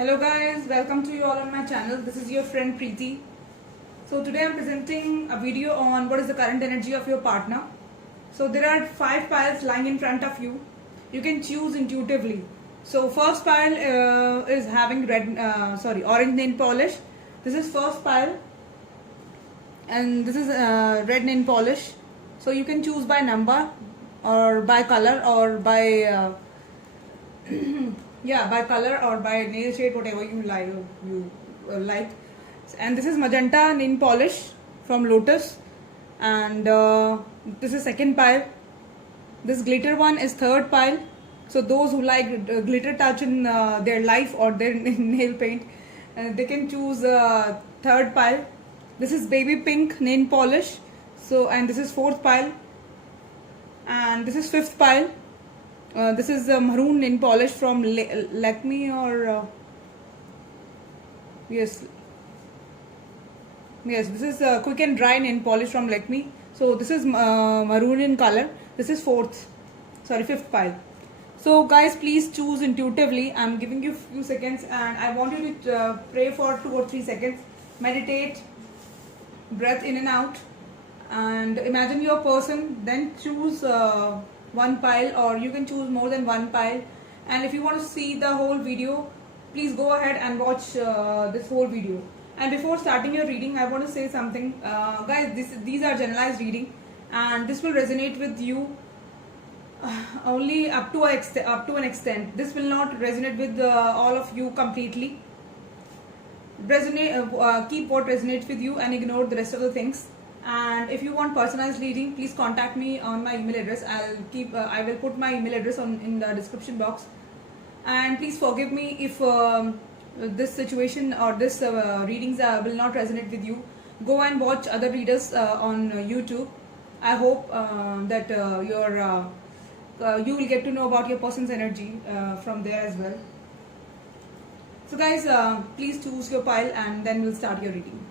Hello guys, welcome to you all on my channel. This is your friend Preeti. So today I'm presenting a video on what is the current energy of your partner. So there are 5 piles lying in front of you. You can choose intuitively. So first pile is having orange nail polish. This is first pile, and this is red nail polish. So you can choose by number or by color or by by color or by nail shade, whatever you like. And this is magenta nail polish from Lotus, and this is second pile. This glitter one is third pile. So those who like glitter touch in their life or their nail paint, they can choose third pile. This is baby pink nail polish. So, and this is fourth pile, and this is fifth pile. This is maroon nail polish from Lakme or yes, this is quick and dry nail polish from Lakme. So this is maroon in color. This is fifth pile. So guys, please choose intuitively. I'm giving you few seconds, and I want you to pray for 2 or 3 seconds. Meditate, breath in and out, and imagine your person. Then choose one pile, or you can choose more than one pile. And if you want to see the whole video, please go ahead and watch this whole video. And before starting your reading, I want to say something, guys. These are generalized reading, and this will resonate with you only up to an extent. This will not resonate with all of you completely. Keep what resonates with you and ignore the rest of the things. And if you want personalized reading, please contact me on my email address. I will put my email address in the description box. And please forgive me if this situation or this readings will not resonate with you. Go and watch other readers on YouTube. I hope that you will get to know about your person's energy from there as well. So guys, please choose your pile, and then we'll start your reading.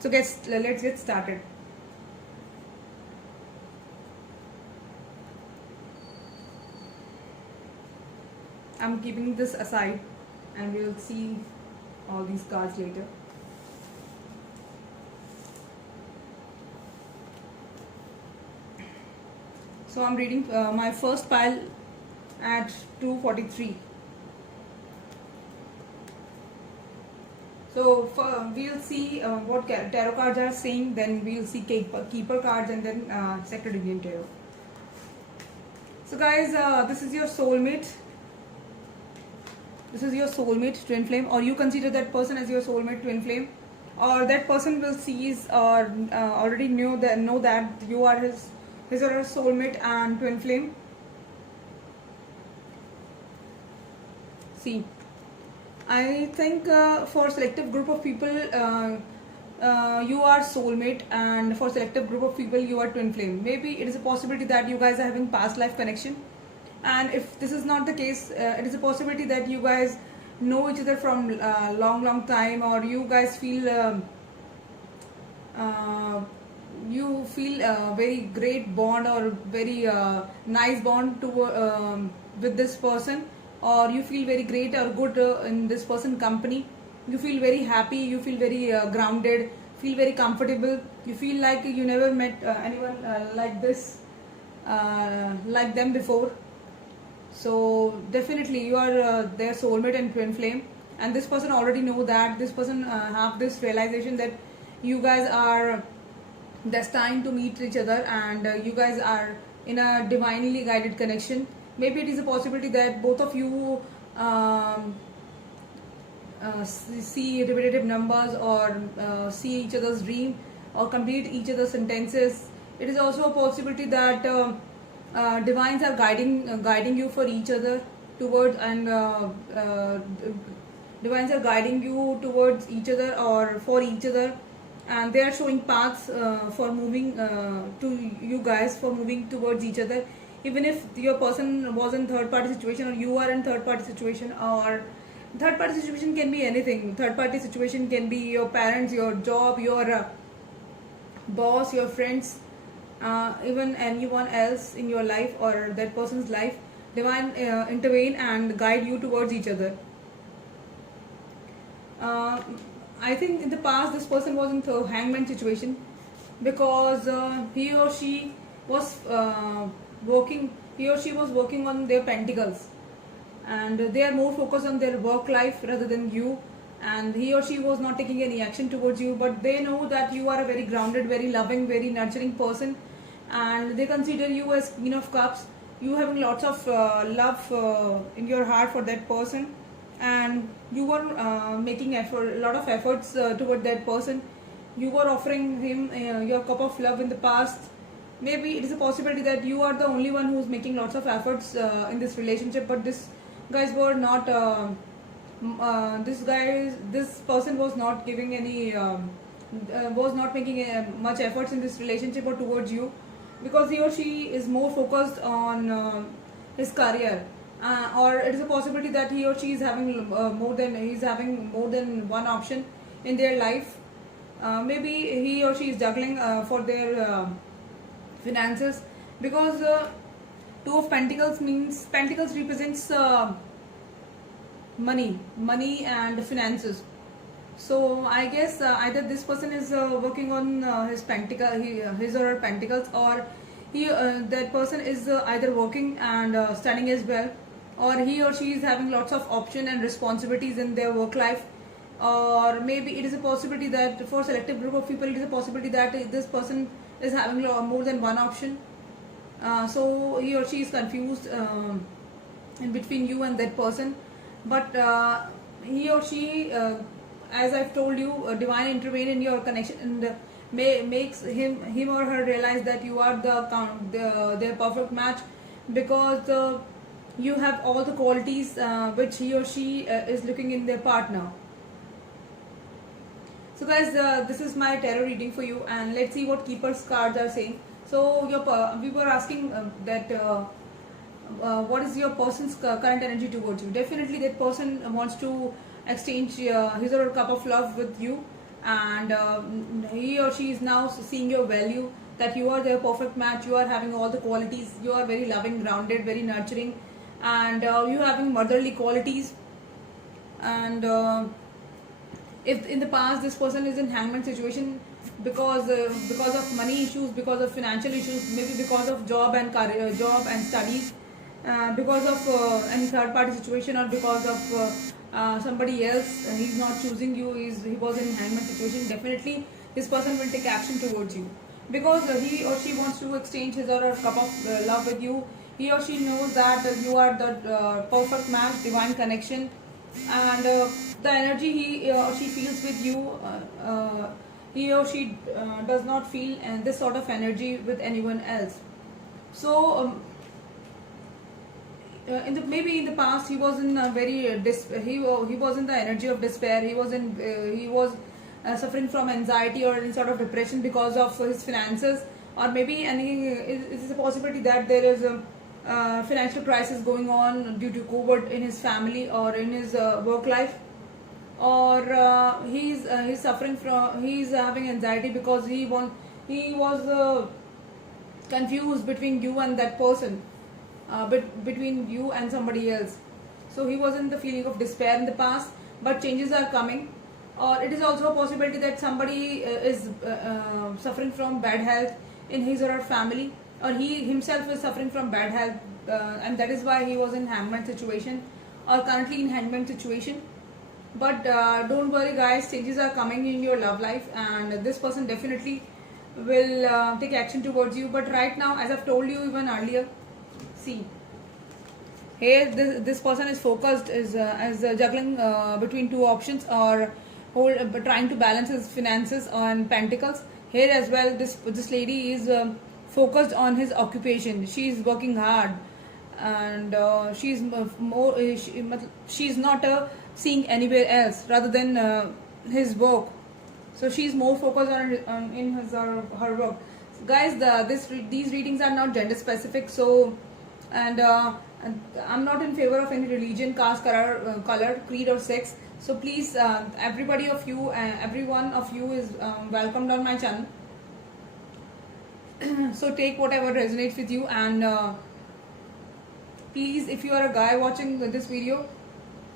So guys, let's get started. I'm keeping this aside, and we'll see all these cards later. So I'm reading my first pile at 243. So we'll see what tarot cards are saying, then we'll see keeper cards, and then Sector Divine Tarot. So guys, this is your soulmate. This is your soulmate, twin flame, or you consider that person as your soulmate, twin flame, or that person will seize or already know that you are his or her soulmate and twin flame. See, I think for selective group of people you are soulmate, and for selective group of people you are twin flame. Maybe it is a possibility that you guys are having past life connection, and if this is not the case, it is a possibility that you guys know each other from long time, or you guys feel very great bond or very nice bond with this person, or you feel very great or good in this person company. You feel very happy, you feel very grounded, feel very comfortable. You feel like you never met anyone like this, like them before. So definitely you are their soulmate and twin flame, and this person already know that. This person have this realization that you guys are destined to meet each other, and you guys are in a divinely guided connection. Maybe it is a possibility that both of you see repetitive numbers, or see each other's dream, or complete each other's sentences. It is also a possibility that divines are guiding you for each other towards, and divines are guiding you towards each other or for each other, and they are showing paths for moving to you guys, for moving towards each other. Even if your person was in third party situation, or you are in third party situation, or third party situation can be anything. Third party situation can be your parents, your job, your boss, your friends, even anyone else in your life or that person's life. Divine intervene and guide you towards each other. uh, I think in the past this person was in the hangman situation, because he or she was working he or she was working on their pentacles, and they are more focused on their work life rather than you, and he or she was not taking any action towards you, but they know that you are a very grounded, very loving, very nurturing person, and they consider you as queen of cups. You having lots of love in your heart for that person, and you were making effort, a lot of efforts toward that person. You were offering him your cup of love in the past. Maybe it is a possibility that you are the only one who is making lots of efforts in this relationship, but this guys were not this person was not giving any was not making much efforts in this relationship or towards you, because he or she is more focused on his career, or it is a possibility that he or she is having more than one option in their life. Maybe he or she is juggling for their finances, because two of pentacles means pentacles represents money and finances. So I guess either this person is working on his or her pentacles, or that person is either working and studying as well, or he or she is having lots of option and responsibilities in their work life, or maybe it is a possibility that for selective group of people it is a possibility that this person is having more than one option. So he or she is confused in between you and that person, but he or she, as I've told you, divine intervene in your connection, and makes him or her realize that you are their perfect match, because you have all the qualities which he or she is looking in their partner. So guys, this is my tarot reading for you, and let's see what Keeper's cards are saying. So we were asking that what is your person's current energy towards you. Definitely that person wants to exchange his or her cup of love with you, and he or she is now seeing your value, that you are their perfect match, you are having all the qualities, you are very loving, grounded, very nurturing, and you having motherly qualities. And if in the past this person is in hangman situation because of money issues, because of financial issues, maybe because of job and career, job and studies, because of any third party situation, or because of somebody else, he's not choosing you, he was in hangman situation, definitely this person will take action towards you, because he or she wants to exchange his or her cup of love with you. He or she knows that you are the perfect match, divine connection, and the energy he or she feels with you, he or she does not feel this sort of energy with anyone else. So maybe in the past he was in a very he was in the energy of despair. He was suffering from anxiety or any sort of depression because of his finances, or maybe it is a possibility that there is a financial crisis going on due to COVID in his family or in his work life, or he's having anxiety because he was confused between you and that person, between you and somebody else. So he was in the feeling of despair in the past, but changes are coming. Or it is also a possibility that somebody is suffering from bad health in his or her family, or he himself is suffering from bad health, and that is why he was in hangman situation, or currently in hangman situation. But don't worry guys, changes are coming in your love life, and this person definitely will take action towards you. But right now, as I've told you even earlier, see here, this person is focused, is as juggling between two options, or trying to balance his finances on pentacles. Here as well, this lady is focused on his occupation. She is working hard, and she's not seeing anywhere else rather than his work. So she's more focused on in his or her work. So guys, these readings are not gender specific. So and I'm not in favor of any religion, caste, color, creed, or sex. So please, every one of you is welcomed on my channel. So take whatever resonates with you, and please, if you are a guy watching this video,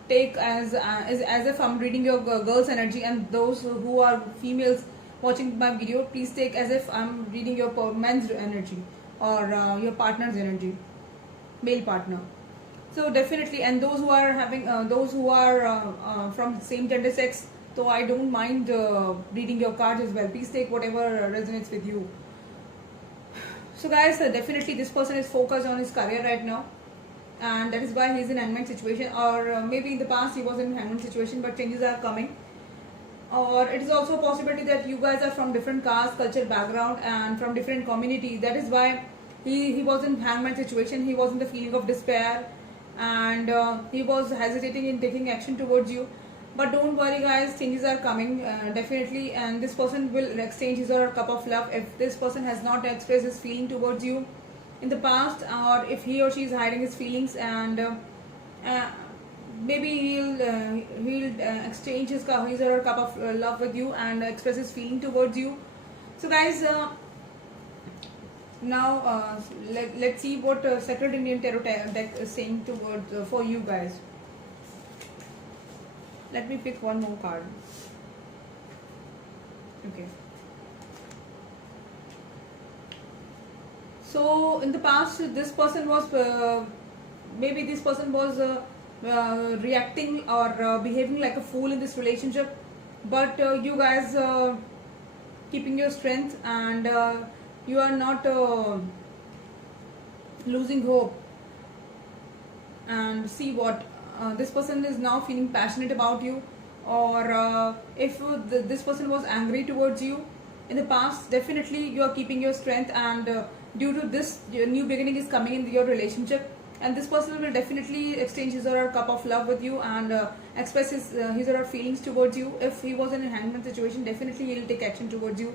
take as if I'm reading your girl's energy, and those who are females watching my video, please take as if I'm reading your men's energy or your partner's energy, male partner. So definitely, and those who are having those who are from same gender sex, so I don't mind reading your cards as well. Please take whatever resonates with you. So guys, definitely this person is focused on his career right now, and that is why he's in hangman situation, or maybe in the past he was in hangman situation, but changes are coming. Or it is also a possibility that you guys are from different caste, culture, background, and from different community. That is why he was in hangman situation. He was in the feeling of despair, and he was hesitating in taking action towards you. But don't worry guys, changes are coming definitely, and this person will exchange his or her cup of love. If this person has not expressed his feeling towards you in the past, or if he or she is hiding his feelings, and maybe he'll exchange his or her cup of love with you and express his feeling towards you. So guys, now let's see what Sacred Indian Tarot deck is saying towards for you guys. Let me pick one more card. Okay. So in the past, this person was maybe this person was reacting or behaving like a fool in this relationship, but you guys keeping your strength, and you are not losing hope. And see what this person is now feeling passionate about you, or if this person was angry towards you in the past, definitely you are keeping your strength, and due to this new beginning is coming in your relationship, and this person will definitely exchange his or her cup of love with you, and express his or her feelings towards you. If he was in a hangman situation, definitely he will take action towards you.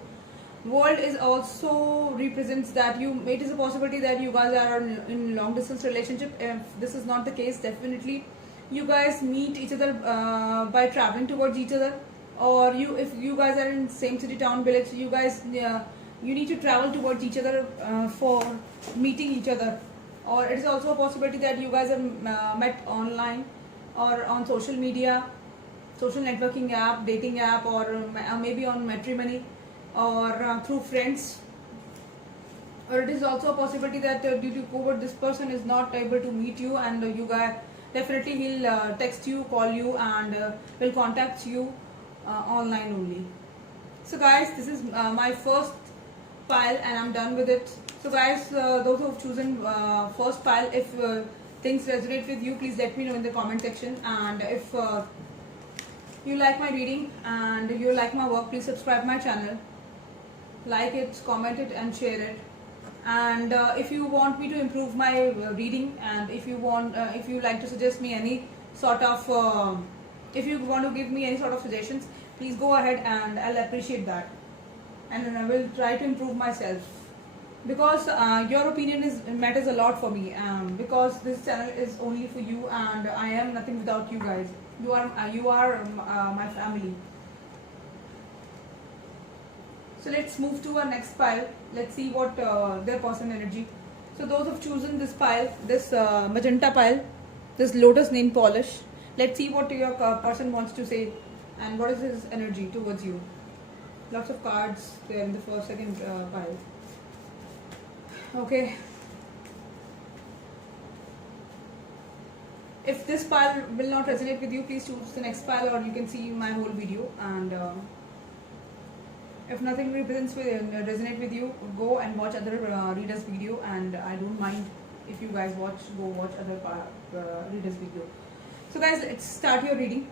World is also represents that you, it is a possibility that you guys are in long distance relationship. If this is not the case, definitely you guys meet each other by traveling towards each other, or if you guys are in same city, town, village, you guys you need to travel towards each other for meeting each other. Or it is also a possibility that you guys have met online or on social media, social networking app, dating app, or maybe on matrimony, or through friends. Or it is also a possibility that due to COVID, this person is not able to meet you, and you guys definitely he'll text you, call you, and will contact you online only. So guys, this is my first pile, and I'm done with it. So guys, those who have chosen first pile, if things resonate with you, please let me know in the comment section. And if you like my reading and you like my work, please subscribe my channel, like it, comment it, and share it. And if you want me to improve my reading, and if you want if you like to suggest me any sort of if you want to give me any sort of suggestions, please go ahead, and I'll appreciate that, and then I will try to improve myself, because your opinion matters a lot for me, because this channel is only for you, and I am nothing without you guys. You are my family. So let's move to our next pile. Let's see what their person energy. So those who've chosen this pile, this magenta pile, this lotus nail polish, let's see what your person wants to say, and what is his energy towards you. Lots of cards there in the second pile. Okay. If this pile will not resonate with you, please choose the next pile, or you can see my whole video. And if nothing resonate with you, go and watch other readers video, and I don't mind if you guys go watch other readers video. So guys, let's start your reading.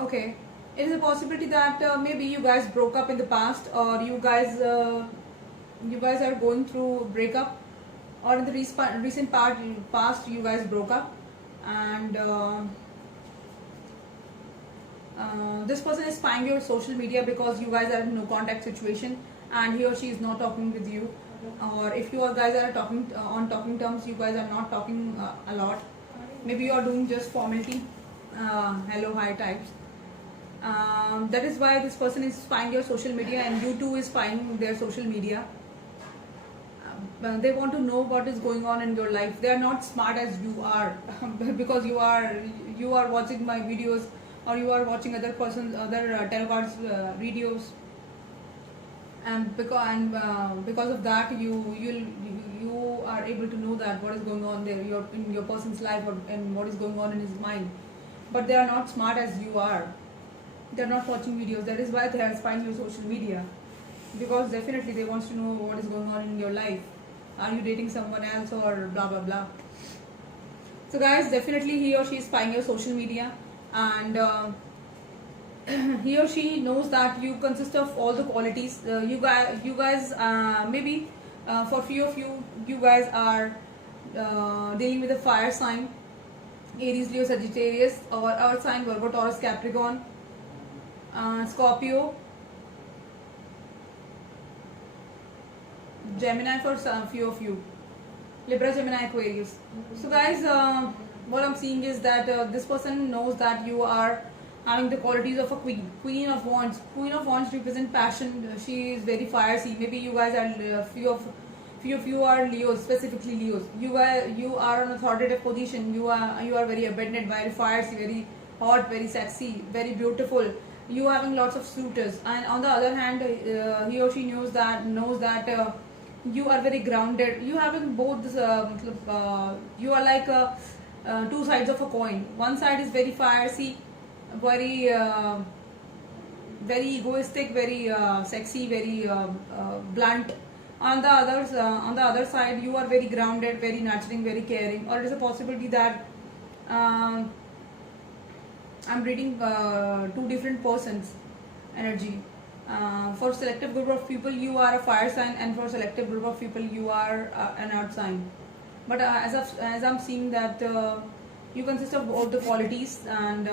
Okay, it is a possibility that maybe you guys broke up in the past, or you guys are going through breakup, or in the recent past you guys broke up, and this person is spying your social media because you guys are in no contact situation, and he or she is not talking with you. Or if you guys are talking on talking terms, you guys are not talking a lot. Maybe you are doing just formality, hello, hi types. That is why this person is spying your social media, and you too is spying their social media. they want to know what is going on in your life. They are not smart as you are because you are watching my videos, or you are watching other tarot cards videos, and because of that you are able to know that what is going on there in your person's life, and what is going on in his mind. But they are not smart as you are. They are not watching videos. That is why they are spying your social media, because definitely they want to know what is going on in your life. Are you dating someone else, or blah blah blah. So guys, definitely he or she is spying your social media, and he or she knows that you consist of all the qualities. You guys maybe for few of you guys are dealing with a fire sign: Aries, Leo, Sagittarius, or earth sign: Virgo, Taurus, Capricorn, Scorpio, Gemini for some few of you, Libra, Gemini, Aquarius. So guys, what I'm seeing is that this person knows that you are having the qualities of a queen. Queen of Wands. Queen of Wands represent passion. She is very fiery. Maybe you guys are few of you are Leos, specifically Leos. You are on authoritative position. You are very abundant, very fiery, very hot, very sexy, very beautiful. You having lots of suitors, and on the other hand, he or she knows that you are very grounded. You having both this. You are like two sides of a coin. One side is very fiery, very very egoistic, very sexy, very blunt. On the other side, you are very grounded, very nurturing, very caring. Or it is a possibility that I'm reading two different persons energy. For selective group of people, you are a fire sign, and for selective group of people, you are an earth sign. But as I'm seeing that you consist of both the qualities, and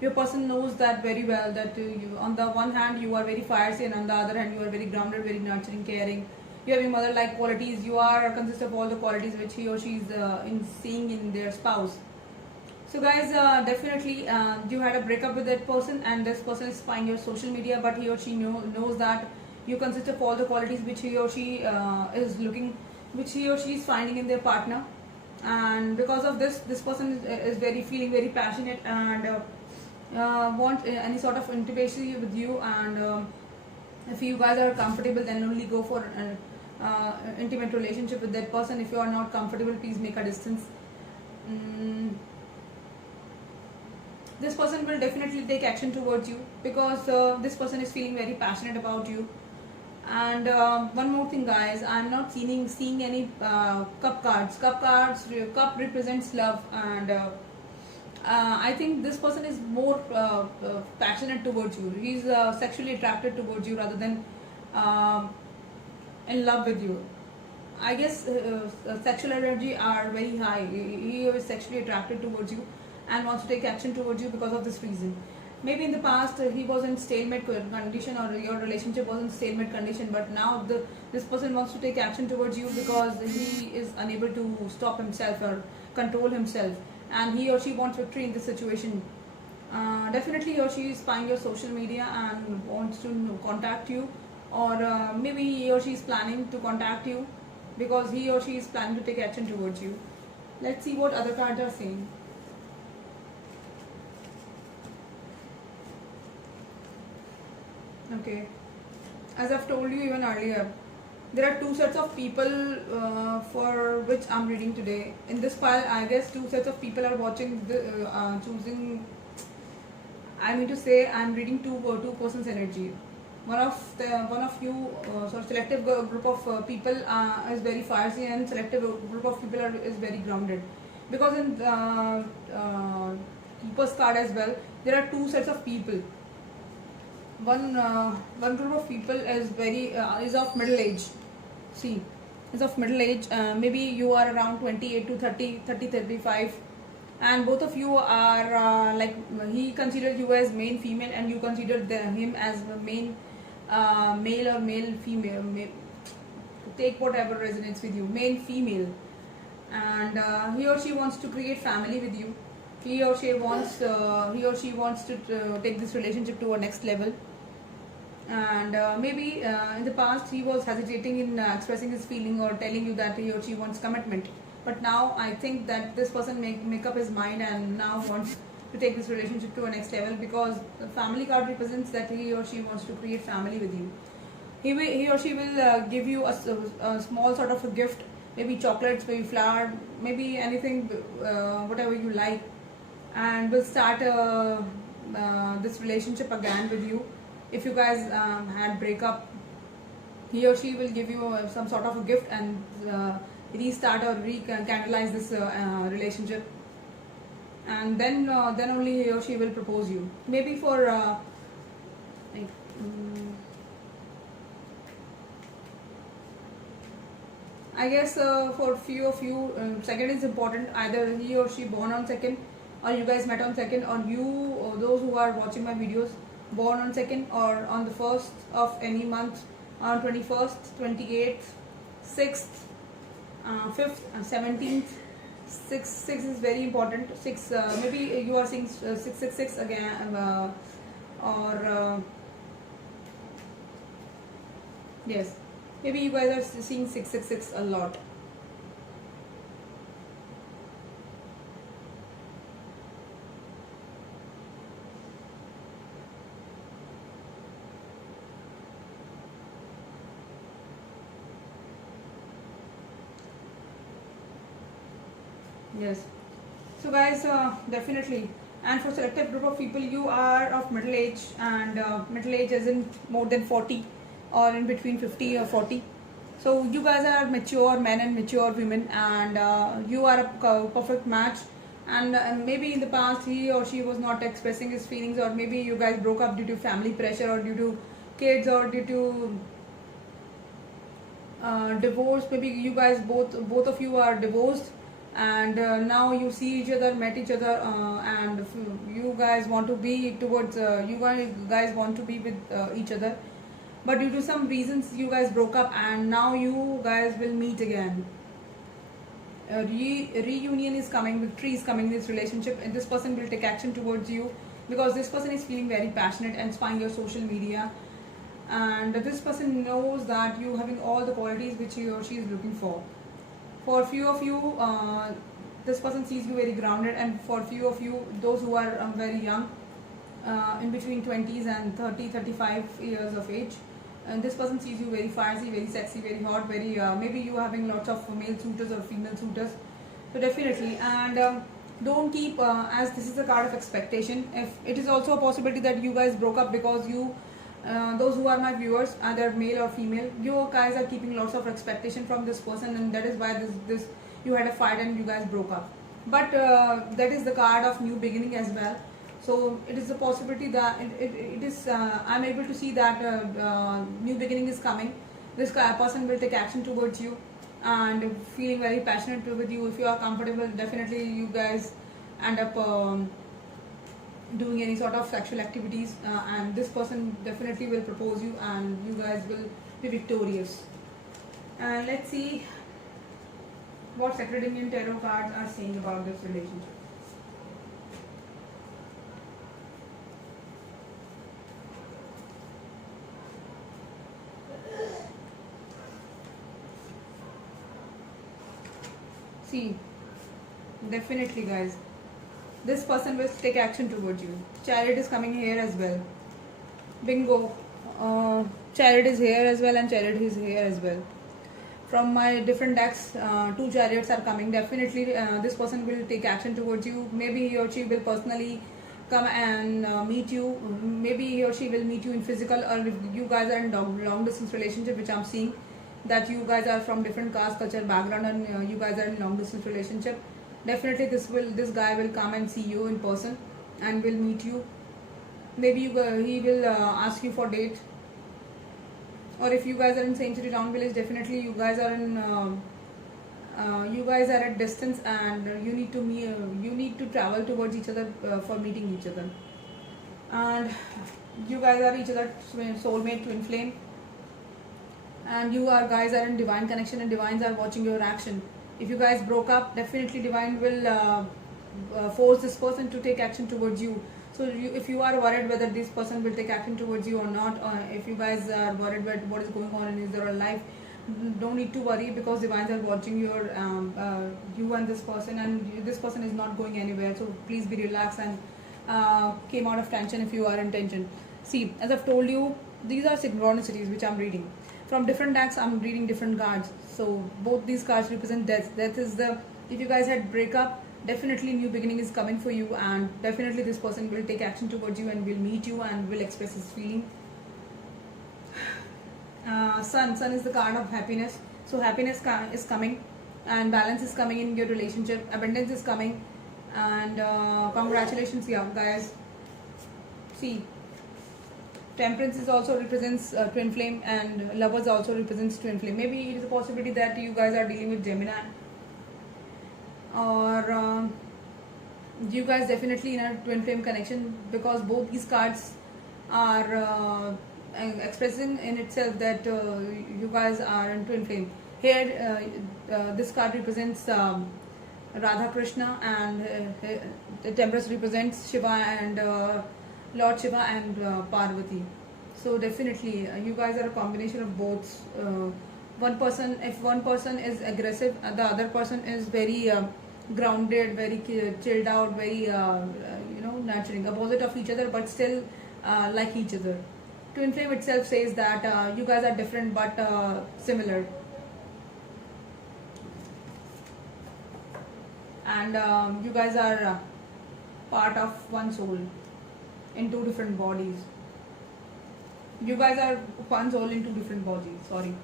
your person knows that very well. That you, on the one hand, you are very fiery, and on the other hand, you are very grounded, very nurturing, caring. You have mother-like qualities. You are consist of all the qualities which he or she is seeing in their spouse. So guys, definitely you had a breakup with that person, and this person is spying your social media, but he or she knows that you consist of all the qualities which he or she which he or she is finding in their partner. And because of this person is feeling very passionate, and want any sort of intimacy with you. And if you guys are comfortable, then only go for an intimate relationship with that person. If you are not comfortable, please make a distance. This person will definitely take action towards you, because this person is feeling very passionate about you. And one more thing, guys, I'm not seeing any cup cards. Cup represents love, and I think this person is more passionate towards you. He's sexually attracted towards you rather than in love with you. I guess sexual energy are very high. He is sexually attracted towards you and wants to take action towards you because of this reason. Maybe in the past he was in stalemate condition, or your relationship was in stalemate condition, but now this person wants to take action towards you because he is unable to stop himself or control himself, and he or she wants victory in this situation. Definitely he or she is spying your social media and wants to contact you, or maybe he or she is planning to contact you because he or she is planning to take action towards you. Let's see what other cards are saying. Okay, as I've told you even earlier, there are two sets of people for which I'm reading today. In this pile, I guess two sets of people are watching, choosing. I mean to say, I'm reading two persons' energy. One of you, selective group of people is very fiery, and selective group of people is very grounded. Because in Keeper's card as well, there are two sets of people. One group of people is is of middle age. See, is of middle age. Maybe you are around 28 to 30, 35, and both of you are like, he considers you as main female, and you consider him as the main male or male female. Take whatever resonates with you, male female, and he or she wants to create family with you. He or she wants to take this relationship to a next level. and maybe in the past he was hesitating in expressing his feeling or telling you that he or she wants commitment, but now I think that this person make up his mind and now wants to take this relationship to a next level, because the family card represents that he or she wants to create family with you. He or she will give you a small sort of a gift, maybe chocolates, maybe flower, maybe anything, whatever you like, and will start this relationship again with you. If you guys had breakup, he or she will give you some sort of a gift and restart or recandleize this relationship, and then only he or she will propose you. Maybe for like, I guess for few of you, second is important. Either he or she born on second, or you guys met on second, or you, or those who are watching my videos, born on second or on the first of any month, on 21st, 28th, 6th, 5th, 17th. 6 is very important. 6, maybe you are seeing 666 again, or yes, maybe you guys are seeing 666 a lot. Yes. So guys, definitely. And for selected group of people, you are of middle age, and middle age is in more than 40 or in between 50 or 40. So you guys are mature men and mature women, and you are a perfect match. And maybe in the past he or she was not expressing his feelings, or maybe you guys broke up due to family pressure, or due to kids, or due to divorce. Maybe you guys both of you are divorced, and now you see each other, met each other, and you guys want to be towards you guys want to be with each other, but due to some reasons you guys broke up, and now you guys will meet again. Reunion is coming, victory is coming in this relationship, and this person will take action towards you, because this person is feeling very passionate and spying your social media, and this person knows that you having all the qualities which he or she is looking for. For few of you, this person sees you very grounded, and for few of you, those who are very young, in between 20s and 35 years of age, and this person sees you very feisty, very sexy, very hot, very maybe you having lots of male suitors or female suitors. So definitely, and don't keep as this is a card of expectation. If it is also a possibility that you guys broke up because you those who are my viewers, either male or female, you guys are keeping lots of expectation from this person, and that is why this you had a fight and you guys broke up. But that is the card of new beginning as well. So it is a possibility that it is I'm able to see that new beginning is coming. This person will take action towards you and feeling very passionate with you. If you are comfortable, definitely you guys end up doing any sort of sexual activities, and this person definitely will propose you, and you guys will be victorious. And let's see what Sacred Indian Tarot cards are saying about this relationship. See, definitely guys, this person will take action towards you. Chariot is coming here as well. Bingo. Chariot is here as well, and Chariot is here as well. From my different decks, 2 chariots are coming. Definitely this person will take action towards you. Maybe he or she will personally come and meet you. Maybe he or she will meet you in physical, or if you guys are in long distance relationship, which I'm seeing that you guys are from different caste, culture, background, and you guys are in long distance relationship. Definitely this guy will come and see you in person and will meet you. Maybe he will ask you for date, or if you guys are in Saint City Town Village, definitely you guys are in you guys are at distance, and you need to travel towards each other for meeting each other, and you guys are each other soulmate, twin flame, and you guys are in divine connection, and divines are watching your action. If you guys broke up, definitely divine will force this person to take action towards you. So if you are worried whether this person will take action towards you or not, or if you guys are worried about what is going on in their life, don't need to worry, because divines are watching your you and this person, and this person is not going anywhere. So please be relaxed and came out of tension if you are in tension. See, as I've told you, these are synchronicities which I'm reading. From different decks, I'm reading different cards. So both these cards represent death. Death is the, if you guys had breakup, definitely new beginning is coming for you, and definitely this person will take action towards you and will meet you and will express his feeling. Sun is the card of happiness. So happiness is coming, and balance is coming in your relationship. Abundance is coming, and congratulations, yeah, guys. See, Temperance is also represents twin flame, and Lovers also represents twin flame. Maybe it is a possibility that you guys are dealing with Gemini, or you guys definitely in a twin flame connection, because both these cards are expressing in itself that you guys are in twin flame. Here, this card represents Radha Krishna, and the Temperance represents Shiva and Lord Shiva and Parvati. So definitely, you guys are a combination of both. One person, if one person is aggressive, the other person is very grounded, very chilled out, very nurturing, opposite of each other, but still like each other. Twin flame itself says that you guys are different but similar, and you guys are part of one soul in two different bodies. You guys are one soul in two different bodies. Sorry.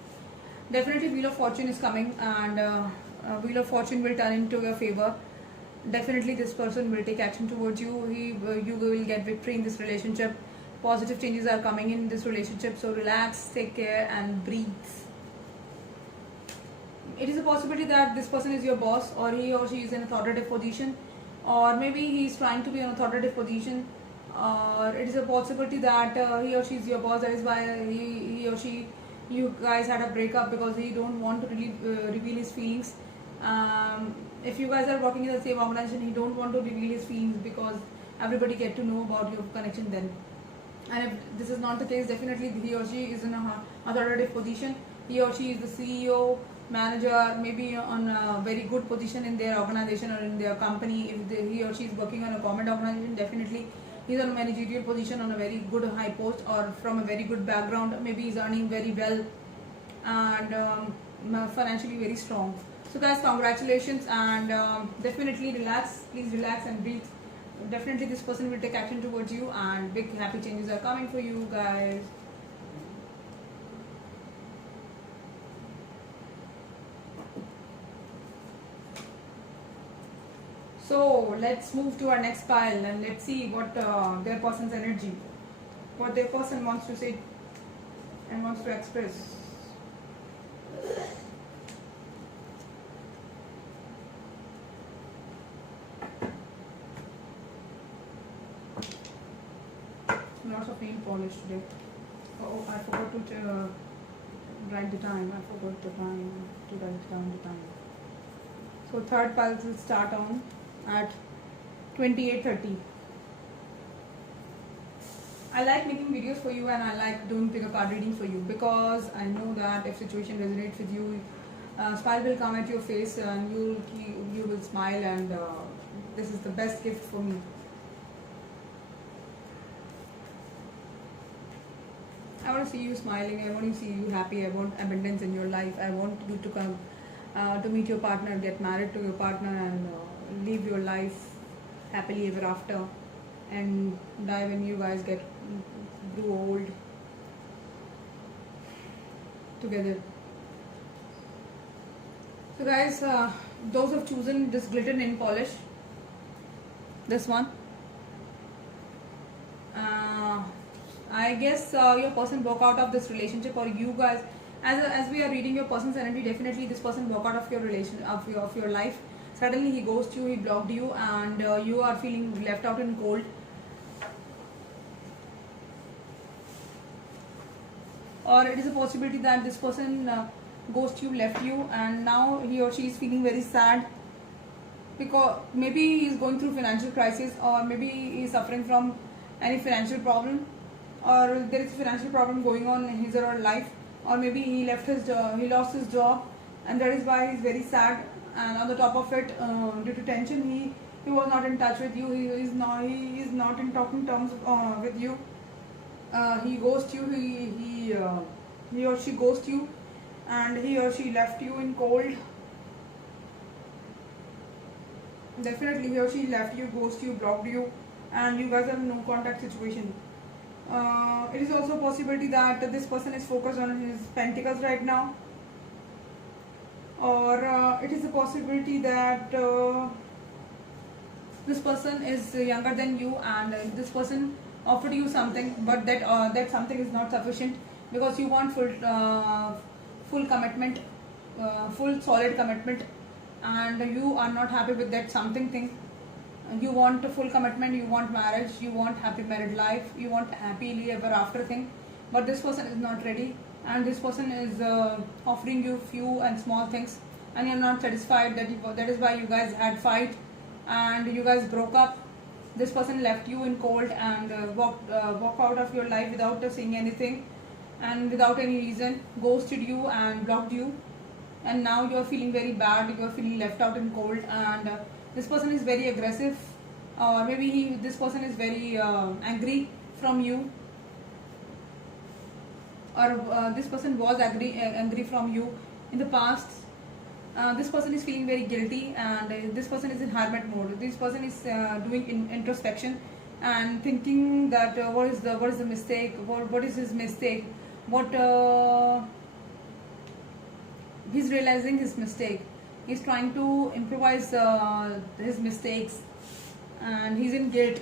Definitely, Wheel of Fortune is coming, and Wheel of Fortune will turn into your favor. Definitely, this person will take action towards you. You will get victory in this relationship. Positive changes are coming in this relationship. So relax, take care, and breathe. It is a possibility that this person is your boss, or he or she is in an authoritative position, or maybe he is trying to be in an authoritative position. Or it is a possibility that he or she is your boss. That is why he or she, you guys had a breakup, because he don't want to really reveal his feelings. If you guys are working in the same organization, he don't want to reveal his feelings, because everybody get to know about your connection then. And if this is not the case, definitely he or she is in a authoritative position. He or she is the CEO, manager, maybe on a very good position in their organization or in their company. If he or she is working on a government organization, definitely he's on a managerial position, on a very good high post, or from a very good background. Maybe he's earning very well, and financially very strong. So guys, congratulations, and definitely relax. Please relax and breathe. Definitely this person will take action towards you, and big happy changes are coming for you guys. So let's move to our next pile, and let's see what their person's energy, what their person wants to say and wants to express. Lots of nail polish today. Oh, I forgot to write the time. I forgot the time to write down the time. So third pile will start on at 28:30. I like making videos for you, and I like doing bigger card reading for you, because I know that if situation resonates with you, smile will come at your face, and you will smile, and this is the best gift for me. I want to see you smiling. I want to see you happy. I want abundance in your life. I want you to come to meet your partner, get married to your partner, and live your life happily ever after, and die when you guys grew old together. So guys, those who have chosen this glitter nail polish, this one, I guess your person broke out of this relationship, or you guys, as we are reading your person's energy, definitely this person broke out of your relation, of your life. Suddenly he ghosted you, he blocked you, and you are feeling left out in cold. Or it is a possibility that this person ghosted you, left you, and now he or she is feeling very sad. because maybe he's going through financial crisis, or maybe he's suffering from any financial problem, or there is a financial problem going on in his or her life, or maybe he lost his job, and that is why he's very sad. And on the top of it, due to tension, he was not in touch with you. He is not in talking terms with you. He ghosts you. He or she ghosts you, and he or she left you in cold. Definitely he or she left you, ghosted you, blocked you, and you guys have no contact situation. It is also a possibility that this person is focused on his pentacles right now, or it is a possibility that this person is younger than you, and this person offered you something, but that something is not sufficient, because you want full commitment, full solid commitment, and you are not happy with that something thing. You want a full commitment, you want marriage, you want happy married life, you want happily ever after thing, but this person is not ready, and this person is offering you few and small things, and you're not satisfied. That is why you guys had fight, and you guys broke up. This person left you in cold, and walked out of your life without saying anything, and without any reason, ghosted you and blocked you, and now you're feeling very bad, you're feeling left out in cold, and this person is very aggressive, or maybe this person is very angry from you, or this person was angry from you in the past. This person is feeling very guilty, and this person is in hermit mode. This person is doing introspection and thinking that what is the mistake, what is his mistake, what he's realizing his mistake. He's trying to improvise his mistakes, and he's in guilt.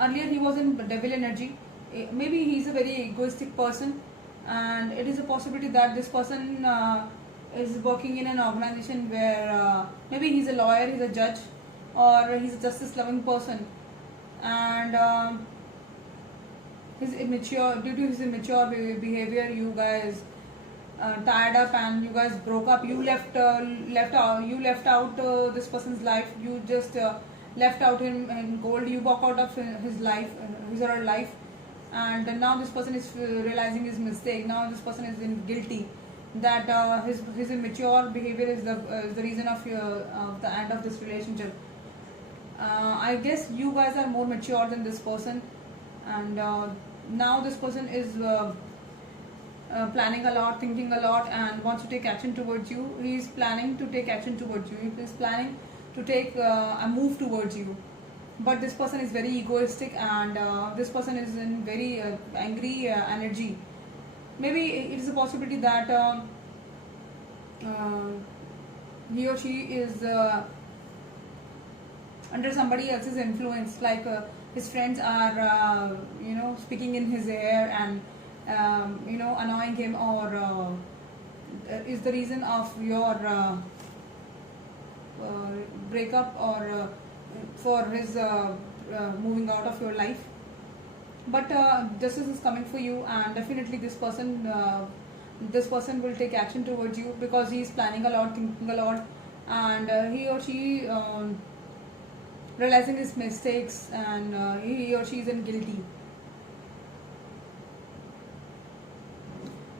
Earlier he was in devil energy. Maybe he's a very egoistic person, and it is a possibility that this person is working in an organization where maybe he's a lawyer, he's a judge, or he's a justice loving person, and due to his immature behavior, you guys tied up, and you guys broke up. You left out this person's life. You just left out him in cold. You walk out of his life, his or her life, and now this person is realizing his mistake. Now this person is in guilty that his immature behavior is the reason of the end of this relationship. I guess you guys are more mature than this person, and now this person is planning a lot, thinking a lot, and wants to take action towards you. He is planning to take action towards you. He is planning to take a move towards you. But this person is very egoistic, and this person is in very angry energy. Maybe it is a possibility that he or she is under somebody else's influence, like his friends are speaking in his ear and annoying him, or is the reason of your breakup, or for his moving out of your life. But justice is coming for you, and definitely this person will take action towards you, because he is planning a lot, thinking a lot, and he or she realizing his mistakes, and he or she is in guilty.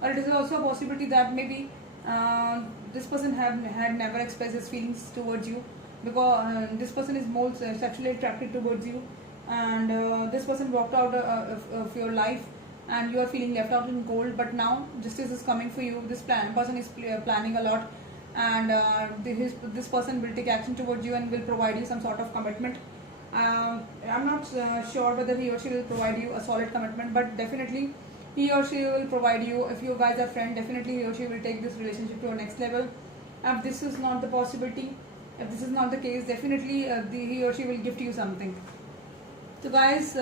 Or it is also a possibility that maybe this person had never expressed his feelings towards you, because this person is more sexually attracted towards you, and this person walked out of your life, and you are feeling left out in cold. But now justice is coming for you. This person is planning a lot, and this person will take action towards you and will provide you some sort of commitment. I'm not sure whether he or she will provide you a solid commitment, but definitely he or she will provide you. If you guys are friends, definitely he or she will take this relationship to a next level. If this is not the possibility, if this is not the case, definitely he or she will gift you something. So guys,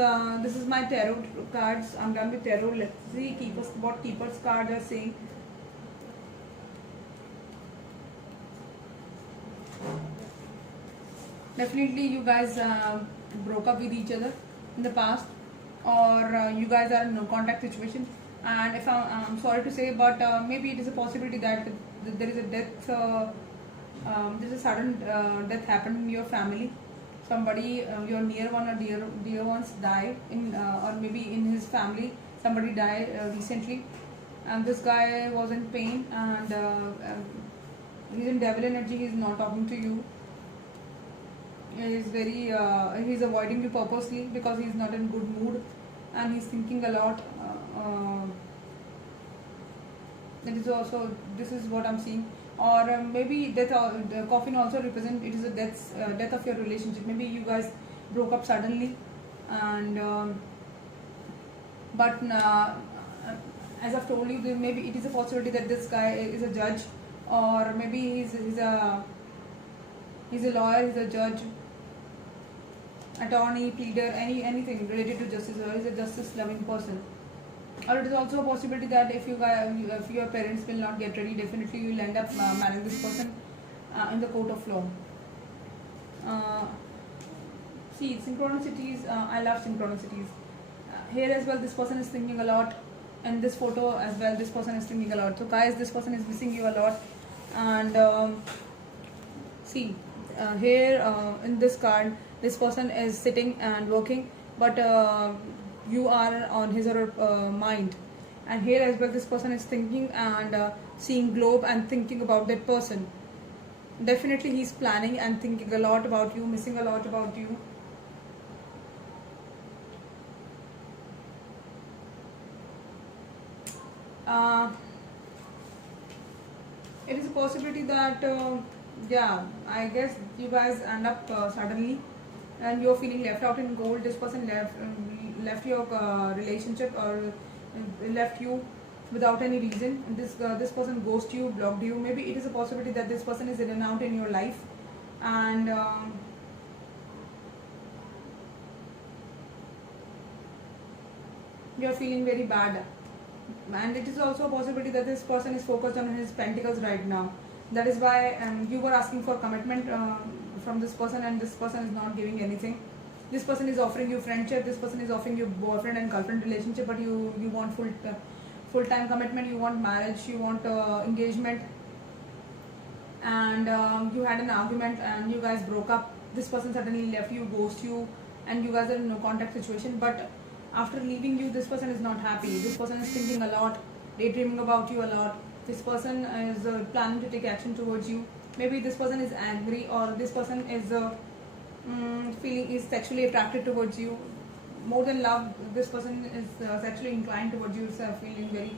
this is my tarot cards. I'm done with tarot. Let's see what keepers cards are saying. Definitely you guys broke up with each other in the past, or you guys are in no contact situation, and if I'm sorry to say, but maybe it is a possibility that there is a death There's a sudden death happened in your family. Somebody, your near one or dear ones died in, or maybe in his family, somebody died recently, and this guy was in pain, and he's in devil energy. He's not talking to you. He's very, he's avoiding you purposely because he's not in good mood, and he's thinking a lot. It is also, this is what I'm seeing. Or maybe death, the coffin also represent, it is a death of your relationship. Maybe you guys broke up suddenly, and but as I've told you, maybe it is a possibility that this guy is a judge, or maybe he's a lawyer, he's a judge, attorney, pleader, anything related to justice, or is a justice loving person. Or it is also a possibility that if your parents will not get ready, definitely you will end up marrying this person in the court of law. See, synchronicities, I love synchronicities. Here as well, this person is thinking a lot, and this photo as well, this person is thinking a lot. So guys, this person is missing you a lot. And see, here in this card, this person is sitting and working, but you are on his or her mind. And here as well, this person is thinking and seeing globe and thinking about that person. Definitely he's planning and thinking a lot about you, missing a lot about you. It is a possibility that yeah, I guess you guys end up suddenly, and you're feeling left out in cold. This person left your relationship, or left you without any reason. This person ghosted you, blocked you. Maybe it is a possibility that this person is in and out in your life, and you're feeling very bad. And it is also a possibility that this person is focused on his pentacles right now. That is why you were asking for commitment from this person, and this person is not giving anything. This person is offering you friendship, this person is offering you boyfriend and girlfriend relationship, but you want full-time commitment, you want marriage, you want engagement. And you had an argument and you guys broke up. This person suddenly left you, ghosted you, and you guys are in no contact situation. But after leaving you, this person is not happy. This person is thinking a lot, daydreaming about you a lot. This person is planning to take action towards you. Maybe this person is angry, or this person is is sexually attracted towards you. More than love, this person is sexually inclined towards you, feeling very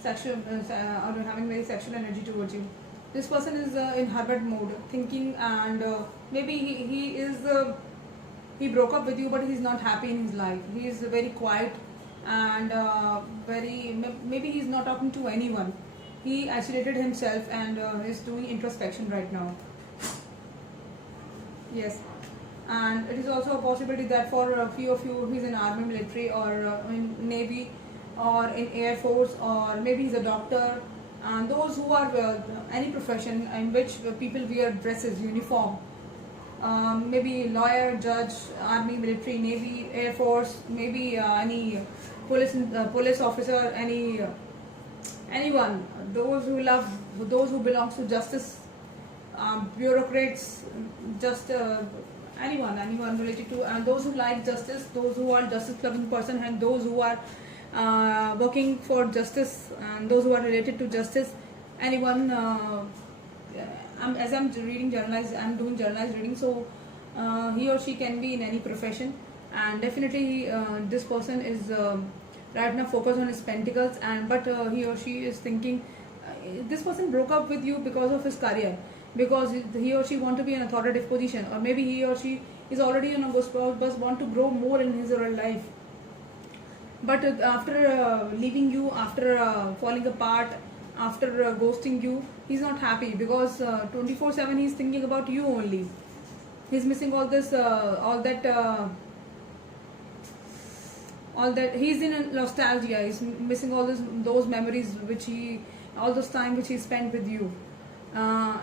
sexual, or having very sexual energy towards you. This person is in Herbert mode, thinking, and maybe he broke up with you, but he's not happy in his life. He is very quiet, and maybe he's not talking to anyone. He isolated himself and is doing introspection right now. Yes, and it is also a possibility that for a few of you, he's in army, military, or in navy, or in air force, or maybe he's a doctor. And those who are any profession in which people wear dresses, uniform, maybe lawyer, judge, army, military, navy, air force, maybe any police officer, anyone, those who belongs to justice, bureaucrats, just anyone related to, and those who like justice, those who are justice loving person, and those who are working for justice, and those who are related to justice, anyone. As I'm reading journalized, I'm doing journalized reading, so he or she can be in any profession, and definitely this person is right now focused on his pentacles, and but he or she is thinking this person broke up with you because of his career, because he or she want to be in an authoritative position, or maybe he or she is already in a ghost but want to grow more in his or her life. But after leaving you, after falling apart, after ghosting you, he's not happy, because 24/7 he's thinking about you only. He's missing all this, all that. He's in nostalgia. He's missing all those memories all those time which he spent with you.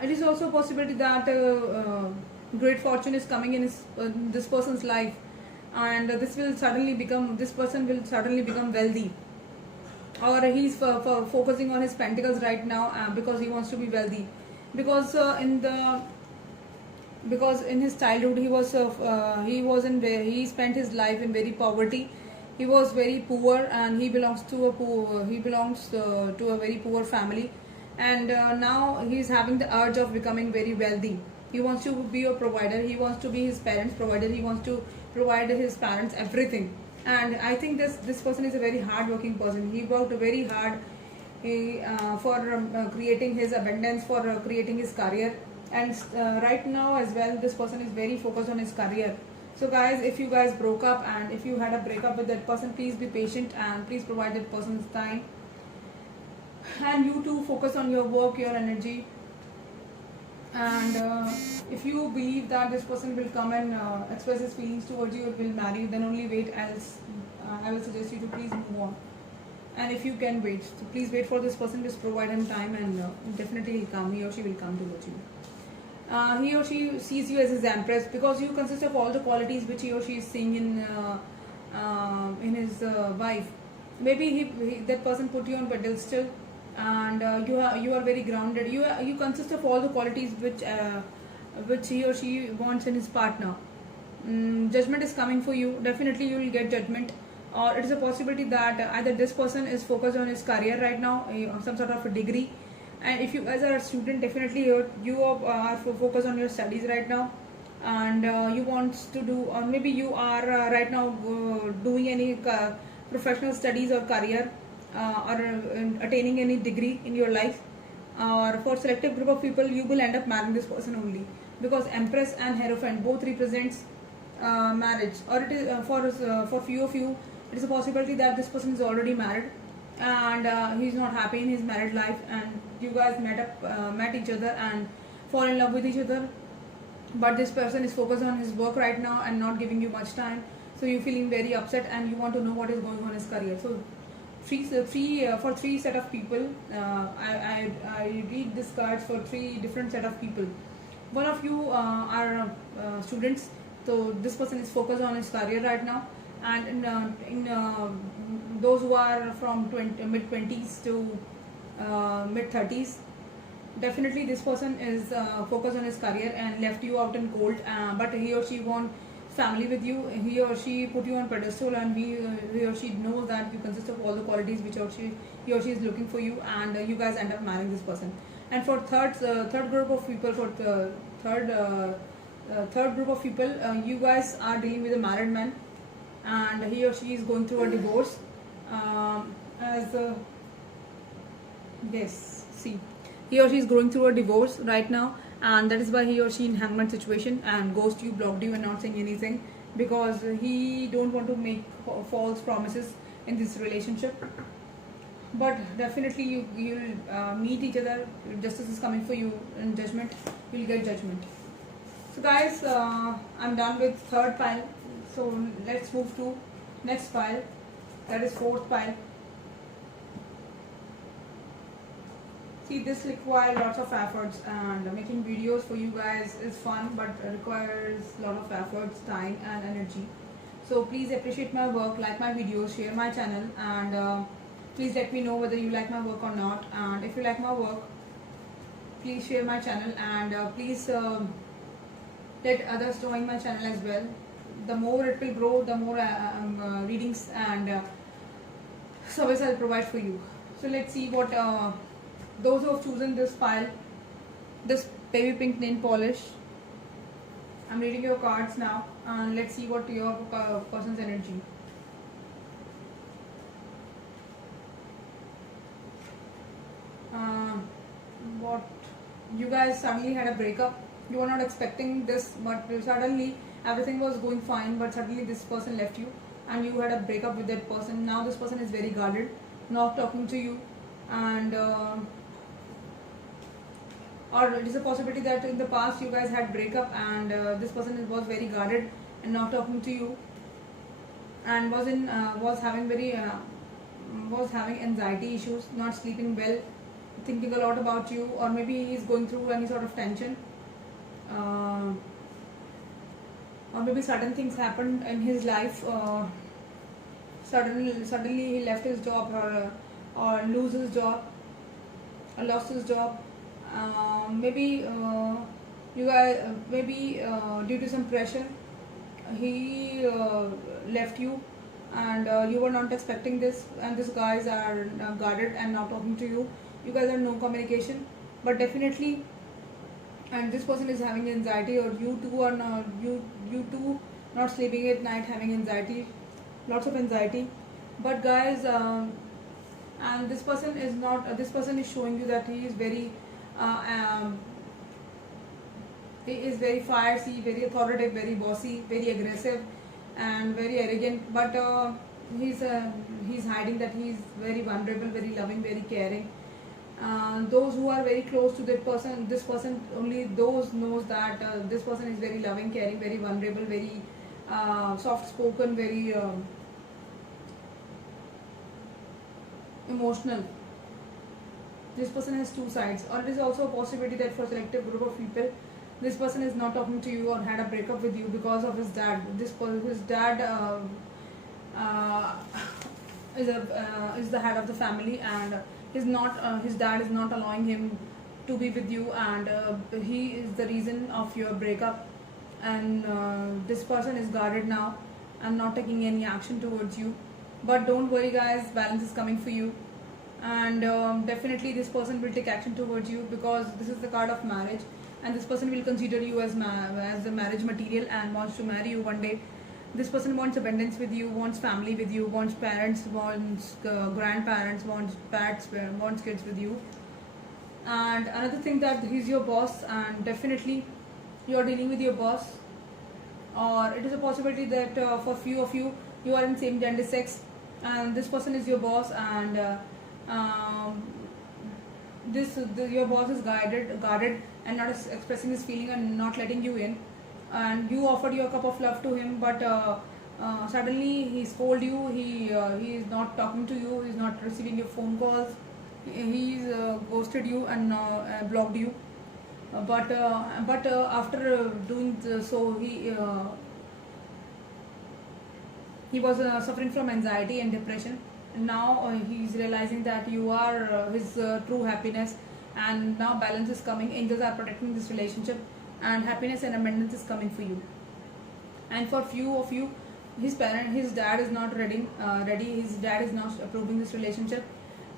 It is also a possibility that great fortune is coming in this person's life, and this person will suddenly become wealthy, or he's focusing on his pentacles right now because he wants to be wealthy. because because in his childhood he spent his life in very poverty. He was very poor, and he belongs to a very poor family, and now he's having the urge of becoming very wealthy. He wants to be a provider. He wants to be his parents provider. He wants to provide his parents everything. And I think this person is a very hard working person. He worked very hard for creating his abundance, for creating his career. And right now as well, this person is very focused on his career. So guys, if you guys broke up and if you had a breakup with that person, please be patient and please provide that person's time. And you too focus on your work, your energy. And if you believe that this person will come and express his feelings towards you or will marry you, then only wait. Else I will suggest you to please move on. And if you can wait, so please wait for this person. Just provide him time, and definitely he'll come. He or she will come towards you. He or she sees you as his empress, because you consist of all the qualities which he or she is seeing in his wife. Maybe that person put you on pedestal, and you are very grounded. You consist of all the qualities which he or she wants in his partner. Judgment is coming for you. Definitely you will get judgment, or it is a possibility that either this person is focused on his career right now, some sort of a degree. And if you guys are a student, definitely you are focused on your studies right now, and you want to do, or maybe you are right now doing any professional studies or career, or attaining any degree in your life. Or for selective group of people, you will end up marrying this person only, because Empress and Hierophant both represents marriage. Or it is for few of you, it is a possibility that this person is already married, and he's not happy in his married life, and you guys met each other and fall in love with each other, but this person is focused on his work right now and not giving you much time. So you're feeling very upset and you want to know what is going on in his career. So for three set of people, I read this cards for three different set of people. One of you are students, so this person is focused on his career right now. And in those who are from mid 20s to mid 30s, definitely this person is focused on his career and left you out in cold, but he or she want family with you. He or she put you on pedestal, and he or she knows that you consist of all the qualities which he or she is looking for you, and you guys end up marrying this person. And for third group of people, for the third group of people, you guys are dealing with a married man, and he or she is going through a divorce. Yes, see, he or she is going through a divorce right now, and that is why he or she in hangman situation and ghost you, blocked you, and not saying anything, because he don't want to make false promises in this relationship. But definitely you'll meet each other. Justice is coming for you, and judgment, you'll get judgment. So guys, I'm done with third pile, so let's move to next pile, that is fourth pile. See, this requires lots of efforts, and making videos for you guys is fun, but requires a lot of efforts, time and energy. So please appreciate my work, like my videos, share my channel, and please let me know whether you like my work or not. And if you like my work, please share my channel, and please let others join my channel as well. The more it will grow, the more readings and service I'll provide for you. So let's see what those who have chosen this pile, this baby pink nail polish. I'm reading your cards now, and let's see what your person's energy. What, you guys suddenly had a breakup. You were not expecting this, but suddenly everything was going fine, but suddenly this person left you and you had a breakup with that person. Now this person is very guarded, not talking to you, and or it is a possibility that in the past you guys had breakup, and this person was very guarded and not talking to you, and was having anxiety issues, not sleeping well, thinking a lot about you, or maybe he is going through any sort of tension, or maybe certain things happened in his life. Suddenly he left his job, or lose his job, or lost his job, Maybe you guys, maybe due to some pressure, he left you, and you were not expecting this, and these guys are guarded and not talking to you. You guys are no communication, but definitely, and this person is having anxiety, or you two are not, you two not sleeping at night, having anxiety, lots of anxiety. But guys, and this person is not, this person is showing you that he is very uh, um, he is very fiery, very authoritative, very bossy, very aggressive, and very arrogant. But he's hiding that he is very vulnerable, very loving, very caring. Those who are very close to that person, this person, only those knows that this person is very loving, caring, very vulnerable, very soft spoken, very emotional. This person has two sides, or it is also a possibility that for selective group of people, this person is not talking to you or had a breakup with you because of his dad. His dad uh, is the head of the family, and his dad is not allowing him to be with you, and he is the reason of your breakup. And this person is guarded now and not taking any action towards you. But don't worry, guys, balance is coming for you, and definitely this person will take action towards you, because this is the card of marriage, and this person will consider you as the marriage material and wants to marry you one day. This person wants abundance with you, wants family with you, wants parents, wants grandparents, wants pets, wants kids with you. And another thing, that he's your boss, and definitely you are dealing with your boss, or it is a possibility that for few of you, you are in same gender sex, and this person is your boss, and um, your boss is guarded and not expressing his feeling and not letting you in, and you offered your cup of love to him, but suddenly he scolded you. He is not talking to you. He is not receiving your phone calls. He's ghosted you and blocked you. But after doing so, he was suffering from anxiety and depression. And now he's realizing that you are his true happiness, and now balance is coming. Angels are protecting this relationship, and happiness and abundance is coming for you. And for few of you, his dad is not ready. His dad is not approving this relationship,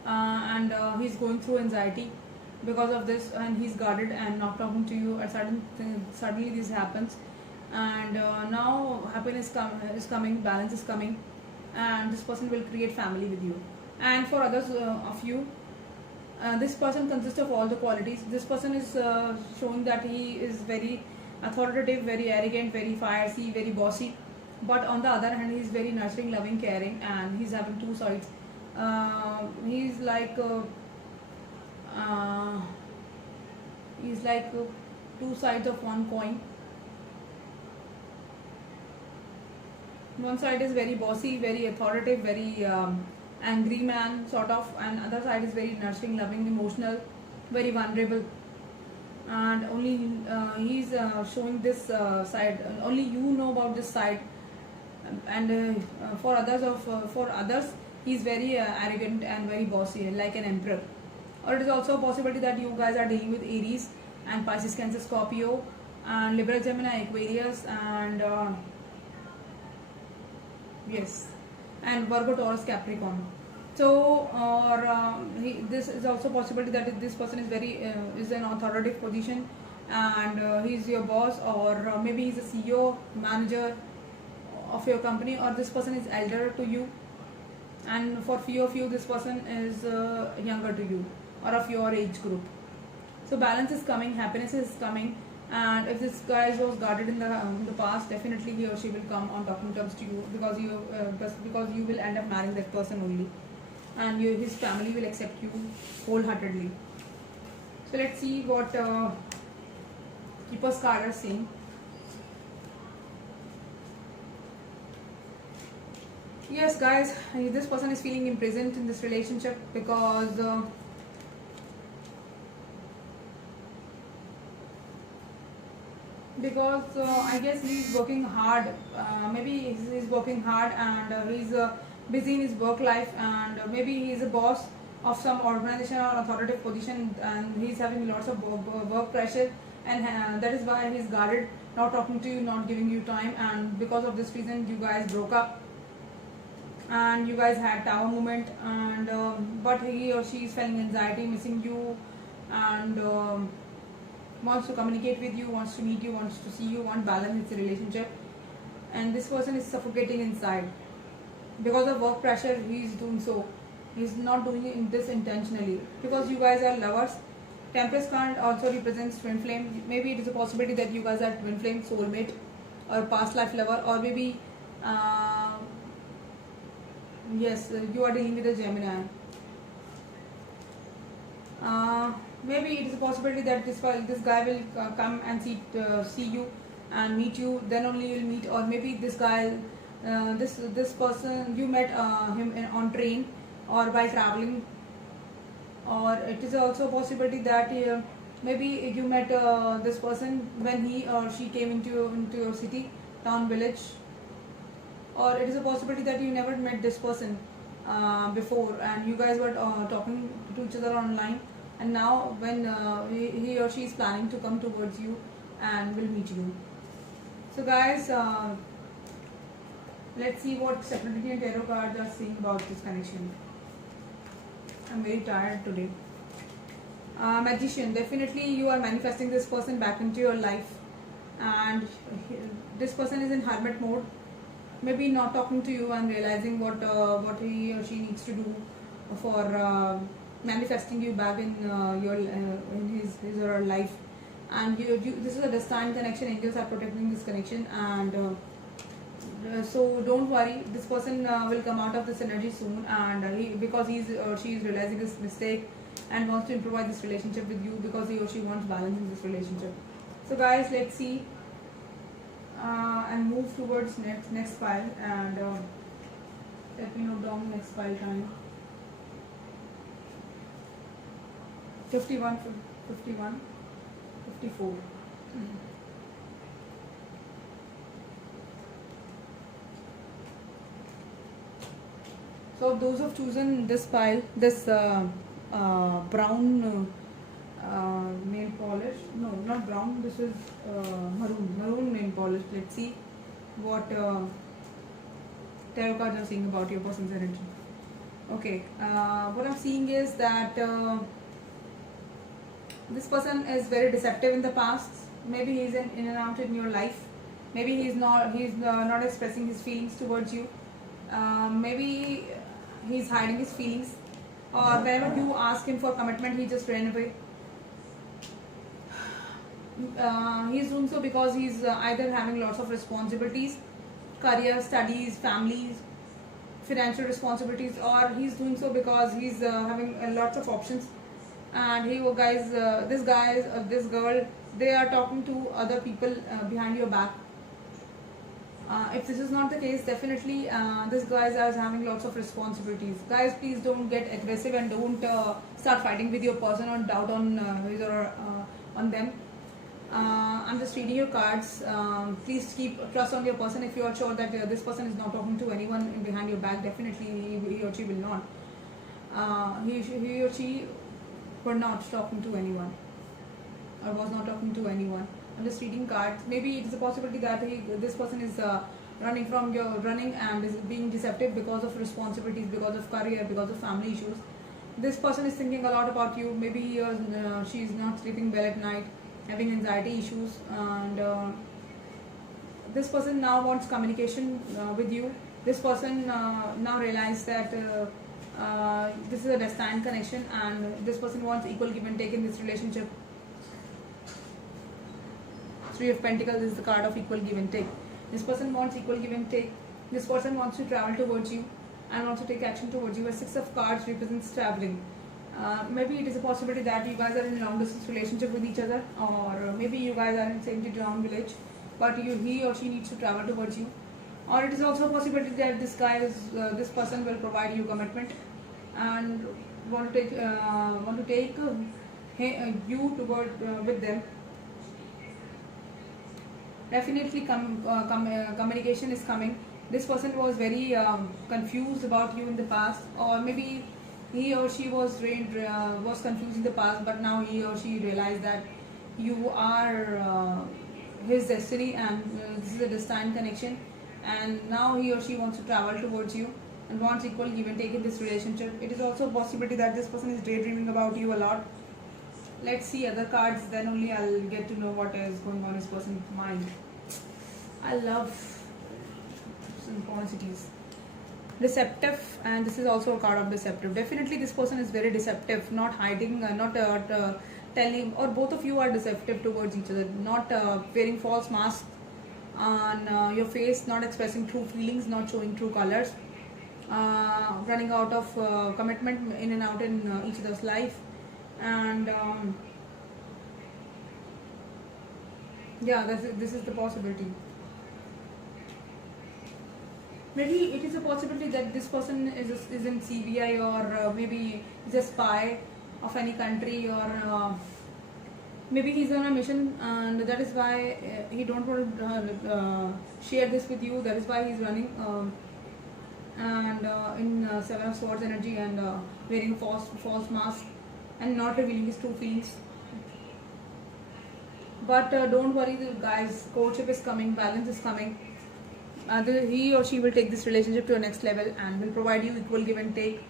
and he's going through anxiety because of this, and he's guarded and not talking to you. And suddenly this happens, and now happiness is coming, balance is coming, and this person will create family with you. And for others of you, this person consists of all the qualities. This person is showing that he is very authoritative, very arrogant, very fiery, very bossy. But on the other hand, he is very nurturing, loving, caring, and he's having two sides. He's like uh, two sides of one coin. One side is very bossy, very authoritative, very angry man sort of, and other side is very nurturing, loving, emotional, very vulnerable. And only he's showing this side. Only you know about this side. And for others, he's very arrogant and very bossy, like an emperor. Or it is also a possibility that you guys are dealing with Aries and Pisces, Cancer, Scorpio, and Libra, Gemini, Aquarius, and yes, and Virgo, Taurus, Capricorn. So, or this is also possibility that this person is very is an authoritative position, and he's your boss, or maybe he's a CEO, manager of your company, or this person is elder to you, and for few of you, this person is younger to you, or of your age group. So balance is coming, happiness is coming, and if this guy was guarded in the past, definitely he or she will come on talking terms to you, because you will end up marrying that person only, and his family will accept you wholeheartedly. So let's see what Keeper's card is saying. Yes, guys, this person is feeling imprisoned in this relationship because I guess he's working hard. Maybe he's working hard, and he's busy in his work life, and maybe he's a boss of some organization or authoritative position, and he's having lots of work pressure, and that is why he's guarded, not talking to you, not giving you time, and because of this reason you guys broke up and you guys had tower moment, and but he or she is feeling anxiety, missing you, and wants to communicate with you, wants to meet you, wants to see you, want balance in the relationship, and this person is suffocating inside because of work pressure. He is doing so, he's not doing this intentionally, because you guys are lovers. Temperance card also represents twin flame. Maybe it is a possibility that you guys are twin flame, soulmate, or past life lover, or maybe yes, you are dealing with a Gemini. Maybe it is a possibility that this guy will come and see you and meet you. Then only you'll meet, or maybe this guy, this person you met him on train or by traveling, or it is also a possibility that maybe you met this person when he or she came into your city, town, village, or it is a possibility that you never met this person before, and you guys were talking to each other online, and now when he or she is planning to come towards you and will meet you. So guys, let's see what Separatity and Tarot cards are saying about this connection. I'm very tired today. Magician, definitely you are manifesting this person back into your life, and this person is in hermit mode, maybe not talking to you and realizing what he or she needs to do for manifesting you back in in his or her life. And this is a destined connection. Angels are protecting this connection, and so don't worry, this person will come out of this energy soon, and because he's or she is realizing his mistake and wants to improvise this relationship with you, because he or she wants balance in this relationship. So guys, let's see and move towards next file, and let me note down next file time. 51, 51, 54. So those who have chosen this file, this brown nail polish, no, not brown, this is maroon nail polish. Let's see what tarot cards are saying about your person's energy. Okay, what I'm seeing is that this person is very deceptive in the past. Maybe he's in and out in your life. Maybe he's not expressing his feelings towards you. Maybe he's hiding his feelings, or whenever you ask him for commitment, he just ran away. He's doing so because he's either having lots of responsibilities, career, studies, families, financial responsibilities, or he's doing so because he's having lots of options. And this girl, they are talking to other people behind your back. If this is not the case, definitely this guy is having lots of responsibilities. Guys, please don't get aggressive and don't start fighting with your person or doubt on his or on them. I'm just reading your cards. Please keep trust on your person. If you are sure that this person is not talking to anyone behind your back, definitely he or she will not. He or she were not talking to anyone, or was not talking to anyone. I'm just reading cards. Maybe it is a possibility that this person is running and is being deceptive because of responsibilities, because of career, because of family issues. This person is thinking a lot about you. Maybe he or she is not sleeping well at night, having anxiety issues, and this person now wants communication with you. This person now realizes that this is a destined connection, and this person wants equal give and take in this relationship. Three of Pentacles is the card of equal give and take. This person wants equal give and take. This person wants to travel towards you and also take action towards you. A Six of Cards represents traveling. Maybe it is a possibility that you guys are in a long distance relationship with each other, or maybe you guys are in same town village, but he or she needs to travel towards you. Or it is also a possibility that this person will provide you commitment and want to take you toward with them. Definitely communication is coming. This person was very confused about you in the past, or maybe he or she was confused in the past, but now he or she realized that you are his destiny, and this is a destined connection, and now he or she wants to travel towards you and wants equal give and take in this relationship. It is also a possibility that this person is daydreaming about you a lot. Let's see other cards, then only I'll get to know what is going on in this person's mind. I love synchronicities. Deceptive, and this is also a card of deceptive. Definitely this person is very deceptive, not hiding, not telling, or both of you are deceptive towards each other, not wearing false masks on your face, not expressing true feelings, not showing true colors, running out of commitment in and out in each other's life, and yeah, this is the possibility. Maybe it is a possibility that this person is in CBI, or maybe is a spy of any country, or maybe he's on a mission, and that is why he don't want to share this with you. That is why he's running and in Seven of Swords energy, and wearing false mask and not revealing his true feelings. But don't worry, guys. Courtship is coming. Balance is coming. He or she will take this relationship to a next level and will provide you equal give and take.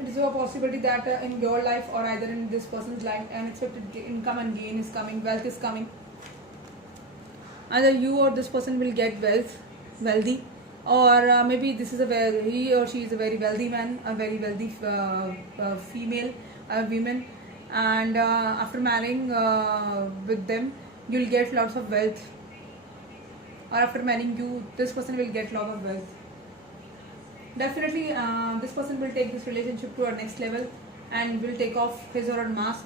It is a possibility that in your life, or either in this person's life, unexpected income and gain is coming, wealth is coming. Either you or this person will get wealthy, or maybe this is he or she is a very wealthy man, a very wealthy female, women, and after marrying with them, you'll get lots of wealth. Or after marrying you, this person will get lot of wealth. Definitely, this person will take this relationship to our next level and will take off his or her mask.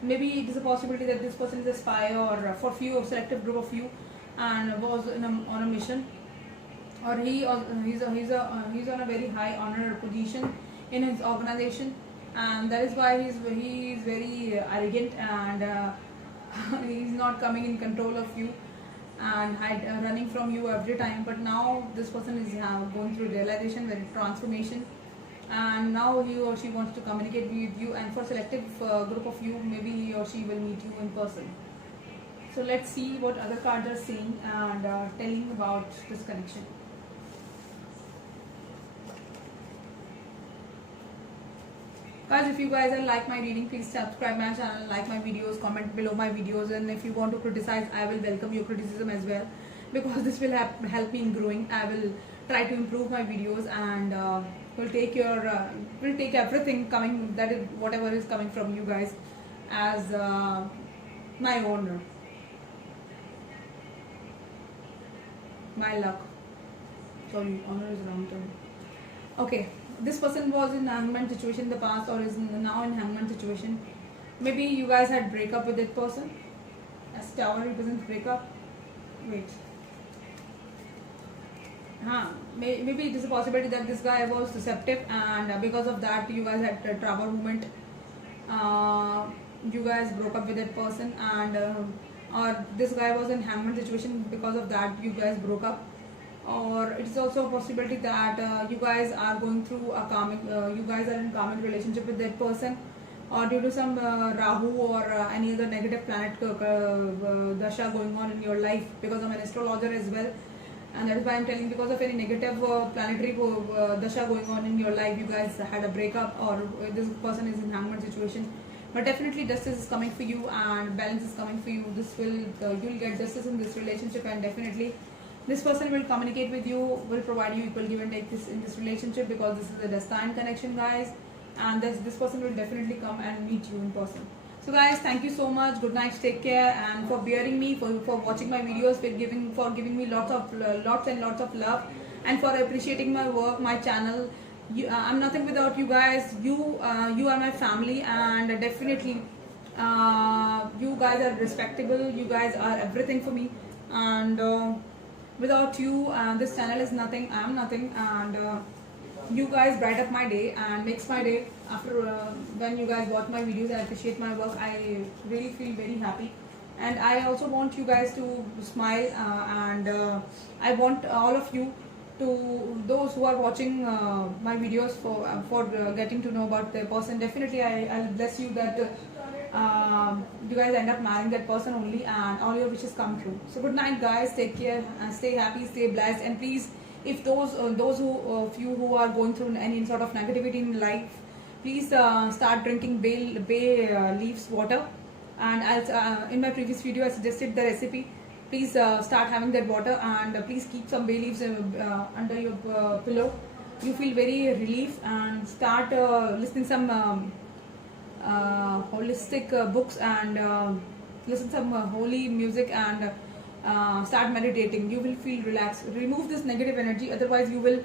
Maybe it is a possibility that this person is a spy, or for few, a selective group of you, and was on a mission, or he's on a very high honor position in his organization, and that is why he is very arrogant, and he's not coming in control of you, and running from you every time. But now this person is going through realization, very transformation, and now he or she wants to communicate with you, and for selective group of you, maybe he or she will meet you in person. So let's see what other cards are saying and telling about this connection. Guys, if you guys like my reading, please subscribe my channel, like my videos, comment below my videos, and if you want to criticize, I will welcome your criticism as well, because this will help me in growing. I will try to improve my videos, and will take everything coming, that is whatever is coming from you guys, as my honor, my luck. Sorry, honor is wrong term. Okay. This person was in hangman situation in the past, or is now in hangman situation. Maybe you guys had breakup with that person. As Tower represents breakup. Wait. Maybe it is a possibility that this guy was deceptive, and because of that you guys had a travel moment. You guys broke up with that person, and or this guy was in hangman situation, because of that you guys broke up. Or it is also a possibility that you guys are going through a karmic, you guys are in karmic relationship with that person, or due to some Rahu or any other negative planet dasha going on in your life, because I'm an astrologer as well, and that is why I'm telling, because of any negative planetary dasha going on in your life, you guys had a breakup, or this person is in hangman situation. But definitely justice is coming for you, and balance is coming for you. This will you'll get justice in this relationship, and definitely this person will communicate with you, will provide you equal give and take in this relationship, because this is a destined connection, guys, and this person will definitely come and meet you in person. So guys, thank you so much. Good night, take care, and for bearing me, for watching my videos, for giving me lots and lots of love, and for appreciating my work, my channel. I'm nothing without you guys. You are my family, and definitely you guys are respectable. You guys are everything for me, and without you, this channel is nothing. I am nothing, and you guys bright up my day and makes my day. After when you guys watch my videos and appreciate my work, I really feel very happy. And I also want you guys to smile, and I want all of you to those who are watching my videos for getting to know about the person. Definitely, I'll bless you that you guys end up marrying that person only, and all your wishes come true. So good night, guys. Take care and stay happy, stay blessed, and please, if those who of you who are going through any sort of negativity in life, please start drinking bay leaves water. And as in my previous video I suggested the recipe. Please start having that water, and please keep some bay leaves under your pillow. You feel very relief, and start listening some holistic books, and listen some holy music, and start meditating. You will feel relaxed. Remove this negative energy, otherwise you will